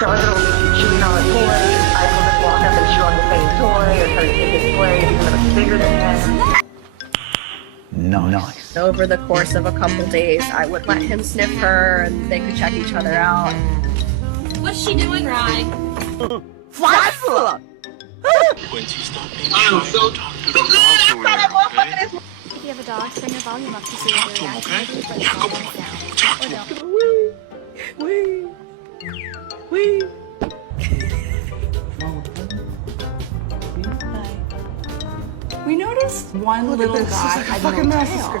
Darla will be chewing on a toy. I will just walk up and chew on the same toy or try to take his toy even though it's bigger than him. Nice. Over the course of a couple days, I would let him sniff her and they could check each other out. What's she doing, Rye? 烦死了 Once you stop being shy, talk to the dog for okay? If you have a dog, turn your volume up to see if to they're him, reacting okay? for the Yeah, come following on. sound. Talk to Or him. don't. We noticed one little guy had no tail.